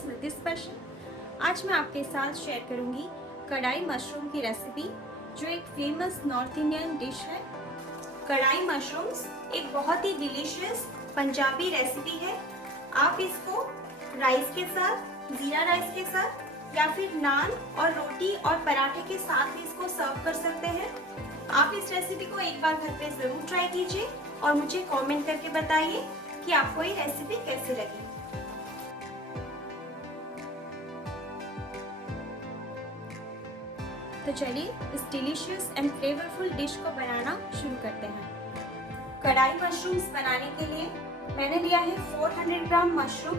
स्मृति special. आज मैं आपके साथ शेयर करूंगी कढ़ाई मशरूम की रेसिपी, जो एक फेमस नॉर्थ इंडियन डिश है। कढ़ाई मशरूम्स एक बहुत ही डिलीशियस पंजाबी रेसिपी है। आप इसको राइस के साथ, जीरा राइस के साथ या फिर नान और रोटी और पराठे के साथ भी इसको सर्व कर सकते हैं। आप इस रेसिपी को एक बार घर पे ज़रूर ट्राई कीजिए और मुझे कमेंट करके बताइए कि आपको ये रेसिपी कैसी लगी। तो चलिए इस डिलीशियस एंड फ्लेवरफुल डिश को बनाना शुरू करते हैं। कढ़ाई मशरूम्स बनाने के लिए मैंने लिया है 400 ग्राम मशरूम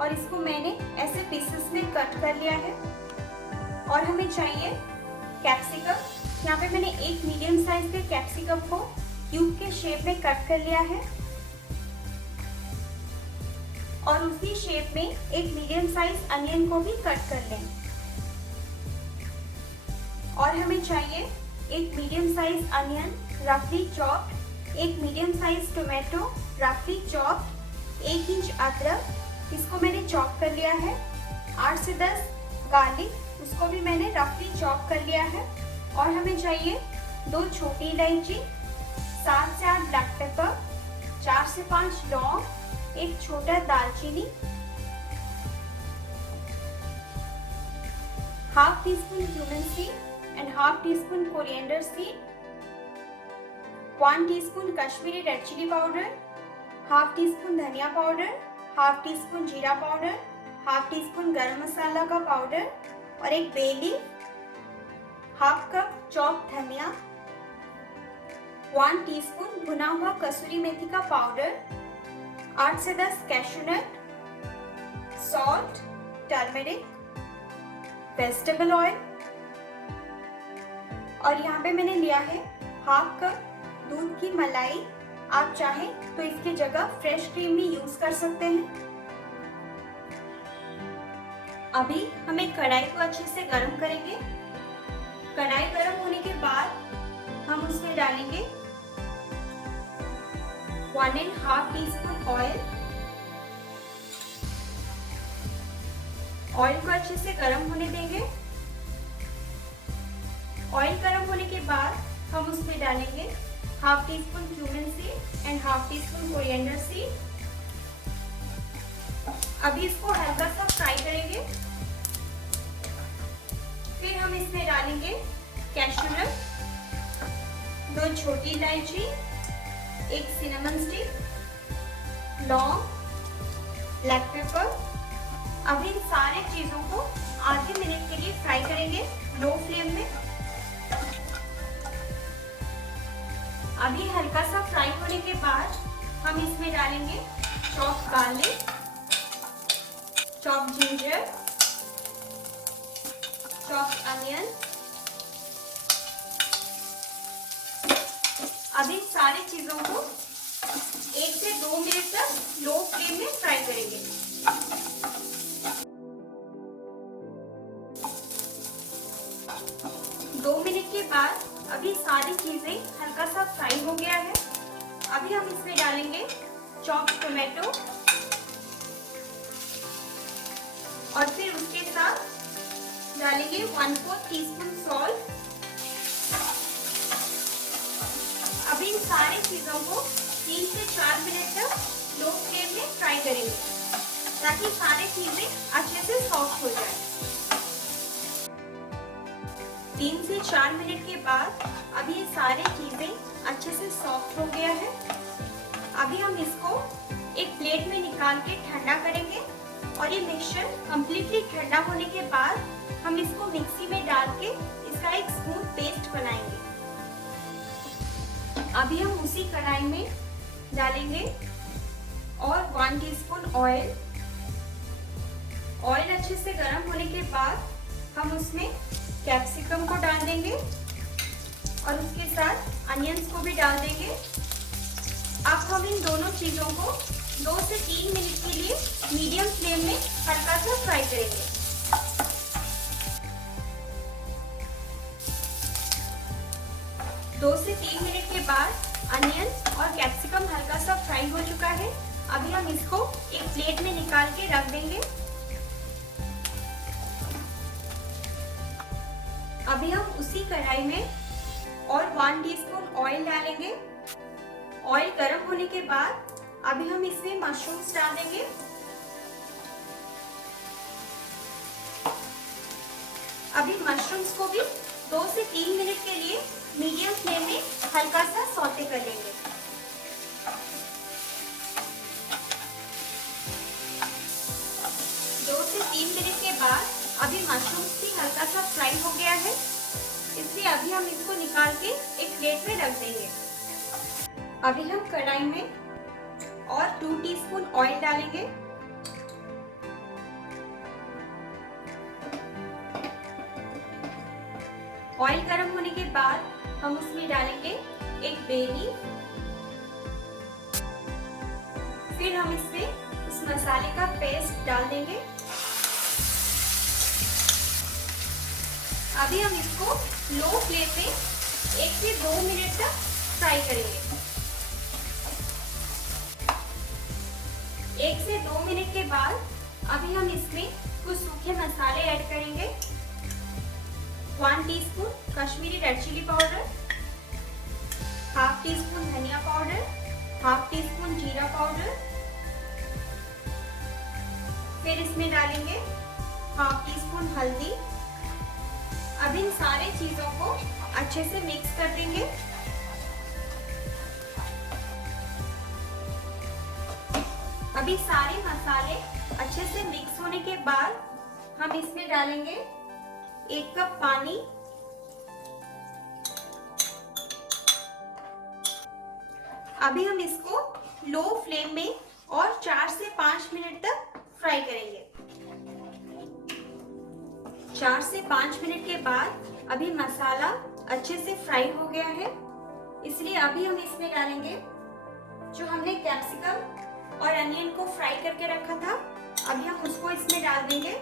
और इसको मैंने ऐसे पीसेस में कट कर लिया है। और हमें चाहिए कैप्सिकम। यहाँ पे मैंने एक मीडियम साइज के कैप्सिकम को क्यूब के शेप में कट कर लिया है और उसी शेप में एक मीडियम साइज अनियन को भी कट कर लें। और हमें चाहिए एक मीडियम साइज अनियन रफली चॉप्ड, एक मीडियम साइज टोमेटो रफली चॉप्ड, 1 इंच अदरक इसको मैंने चॉप कर लिया है, 8 से 10 गार्लिक उसको भी मैंने रफली चॉप कर लिया है। और हमें चाहिए 2 छोटी इलायची, 7 से 8 ब्लैक पेपर, 4 से 5 लौंग, एक छोटा दालचीनी, half teaspoon cumin seed and half teaspoon coriander seed, 1 teaspoon Kashmiri red chilli powder, half teaspoon धनिया पाउडर, हाफ टी स्पून जीरा powder, half teaspoon garam masala का पाउडर और एक bay leaf, half cup chop धनिया, 1 teaspoon भुना हुआ कसूरी मेथी का powder, 8 से 10 कैशू नट, सॉल्ट, टर्मरिक, वेजिटेबल ऑयल। और यहाँ पे मैंने लिया है हाफ कप दूध की मलाई। आप चाहें तो इसकी जगह फ्रेश क्रीम भी यूज कर सकते हैं। अभी हमें कढ़ाई को अच्छे से गर्म करेंगे। कढ़ाई गर्म होने के बाद हम उसमें डालेंगे 1.5 टीस्पून ऑयल। ऑयल को अच्छे से गर्म होने देंगे। ऑयल गर्म होने के बाद हम उसमें डालेंगे half teaspoon cumin seed and half teaspoon coriander seed. अभी इसको हल्का सा फ्राई करेंगे। फिर हम इसमें डालेंगे कैशू नट, 2 छोटी इलायची, 1 सिनेमन स्टिक, लौंग, ब्लैक पेपर। अब इन सारे चीजों को आधे मिनट के लिए फ्राई करेंगे लो फ्लेम में। अभी हल्का सा फ्राई होने के बाद हम इसमें डालेंगे chop garlic, chop ginger, chop onion. अब इन सारी चीजों को 1 से 2 मिनट तक लो फ्लेम में फ्राई करेंगे। दो मिनट के बाद अभी सारी चीजें हल्का सा फ्राई हो गया है। अभी हम इसमें डालेंगे चॉप टोमेटो और फिर उसके साथ डालेंगे 1/4 टीस्पून सॉल्ट। अभी इन सारी चीजों को 3 से 4 मिनट तक लो फ्लेम में फ्राई करेंगे ताकि सारी चीजें अच्छे से सॉफ्ट हो जाए। 3 से 4 मिनट के बाद अभी ये सारी चीजें अच्छे से सॉफ्ट हो गया है। अभी हम इसको एक प्लेट में निकाल के ठंडा करेंगे और ये मिक्सचर कम्प्लीटली ठंडा होने के बाद हम इसको मिक्सी में डाल के इसका एक स्मूथ पेस्ट बनाएंगे। अभी हम उसी कढ़ाई में डालेंगे और 1 टीस्पून ऑयल। ऑयल अच्छे से गर्म होने के बाद हम उसमें कैप्सिकम को डाल देंगे और उसके साथ अनियंस को भी डाल देंगे। अब हम इन दोनों चीज़ों को 2 से 3 मिनट के लिए मीडियम फ्लेम में हल्का सा फ्राई करेंगे। 2 से 3 मिनट के बाद अनियन और कैप्सिकम हल्का सा फ्राई हो चुका है। अभी हम इसको एक प्लेट में निकाल के रख देंगे। अभी हम उसी कढ़ाई में और 1 टीस्पून ऑयल डालेंगे। ऑयल गर्म होने के बाद अभी हम इसमें मशरूम्स डाल देंगे। अभी मशरूम्स को भी 2 से 3 मिनट के लिए मीडियम फ्लेम में हल्का सा सौते कर लेंगे। के बाद अभी मशरूम्स भी हल्का सा फ्राई हो गया है, इसलिए अभी हम इसको निकाल के एक प्लेट में रख देंगे। अभी हम कढ़ाई में और 2 टीस्पून ऑयल डालेंगे। ऑयल गर्म होने के बाद हम उसमें डालेंगे एक बे लीफ। फिर हम इसमें उस मसाले का पेस्ट डाल देंगे। अभी हम इसको लो फ्लेम में 1 से 2 मिनट तक फ्राई करेंगे। 1 से 2 मिनट के बाद अभी हम इसमें कुछ सूखे मसाले ऐड करेंगे। 1 teaspoon Kashmiri red chilli powder, half teaspoon धनिया पाउडर, हाफ टी स्पून जीरा पाउडर। फिर इसमें डालेंगे हाफ टी स्पून हल्दी। अब इन सारे चीजों को अच्छे से मिक्स कर देंगे। अभी सारे मसाले अच्छे से मिक्स होने के बाद हम इसमें डालेंगे 1 कप पानी। अभी हम इसको लो फ्लेम में और 4 से 5 मिनट तक फ्राई करेंगे। 4 से 5 मिनट के बाद अभी मसाला अच्छे से फ्राई हो गया है, इसलिए अभी हम इसमें डालेंगे जो हमने कैप्सिकम और अनियन को फ्राई करके रखा था। अभी हम उसको इसमें डाल देंगे।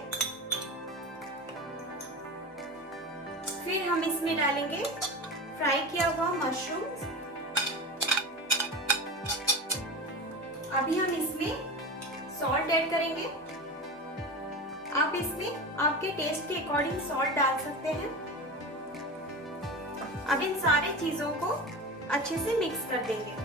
फिर हम इसमें डालेंगे फ्राई किया हुआ मशरूम। अभी हम इसमें सॉल्ट ऐड करेंगे। आप इसमें आपके टेस्ट के अकॉर्डिंग सॉल्ट डाल सकते हैं। अब इन सारे चीजों को अच्छे से मिक्स कर देंगे।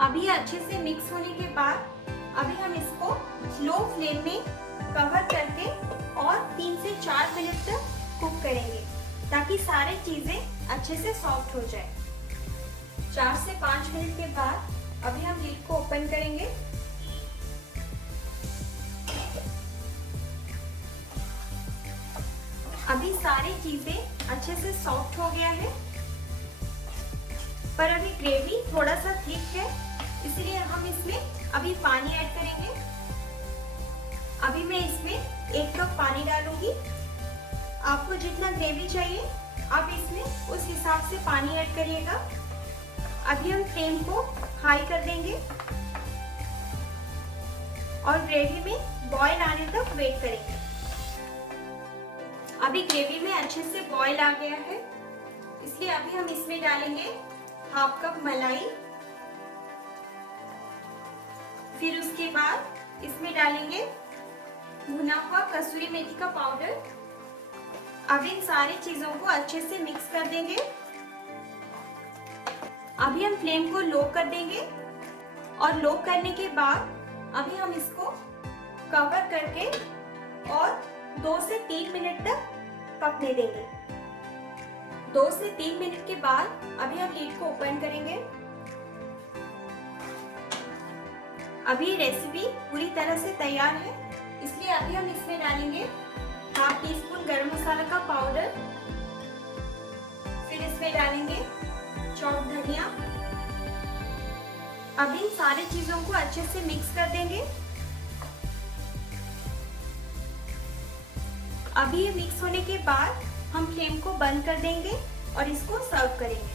अभी अच्छे से मिक्स होने के बाद अभी हम इसको लो फ्लेम में कवर करके और 3 से 4 मिनट तक कुक करेंगे, ताकि सारी चीजें अच्छे से सॉफ्ट हो जाए। 4 से 5 मिनट के बाद अभी हम लिड को ओपन करेंगे। अभी सारी चीजें अच्छे से सॉफ्ट हो गया है, पर अभी ग्रेवी थोड़ा सा थिक है, इसलिए हम इसमें अभी पानी ऐड करेंगे। अभी मैं इसमें 1 कप पानी डालूंगी। आपको जितना ग्रेवी चाहिए आप इसमें उस हिसाब से पानी ऐड करिएगा। अभी हम फ्लेम को हाई कर देंगे और ग्रेवी में बॉईल आने तक वेट करेंगे। अभी ग्रेवी में अच्छे से बॉईल आ गया है, इसलिए अभी हम इसमें डालेंगे हाफ कप मलाई। फिर उसके बाद इसमें डालेंगे भुना हुआ कसूरी मेथी का पाउडर। अब इन सारी चीजों को अच्छे से मिक्स कर देंगे। अभी हम फ्लेम को लो कर देंगे और लो करने के बाद अभी हम इसको कवर करके और 2 से 3 मिनट तक पकने देंगे। 2 से 3 मिनट के बाद अभी हम लीड को ओपन करेंगे। अभी रेसिपी पूरी तरह से तैयार है, इसलिए अभी हम इसमें डालेंगे half teaspoon garam masala का पाउडर। फिर इसमें डालेंगे चॉप धनिया। अब इन सारी चीजों को अच्छे से मिक्स कर देंगे। अभी ये मिक्स होने के बाद हम फ्लेम को बंद कर देंगे और इसको सर्व करेंगे।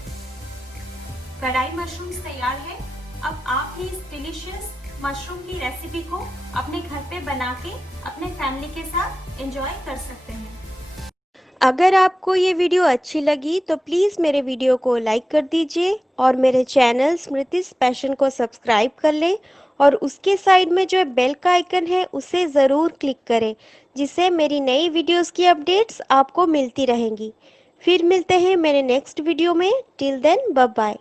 कढ़ाई मशरूम्स तैयार है। अब आप भी इस डिलीशियस मशरूम की रेसिपी को अपने घर पे बना के अपने फैमिली के साथ एंजॉय कर सकते हैं। अगर आपको ये वीडियो अच्छी लगी तो प्लीज़ मेरे वीडियो को लाइक कर दीजिए और मेरे चैनल स्मृतिस पैशन को सब्सक्राइब कर लें और उसके साइड में जो बेल का आइकन है उसे ज़रूर क्लिक करें, जिससे मेरी नई वीडियोस की अपडेट्स आपको मिलती रहेंगी। फिर मिलते हैं मेरे नेक्स्ट वीडियो में। Till then bye bye.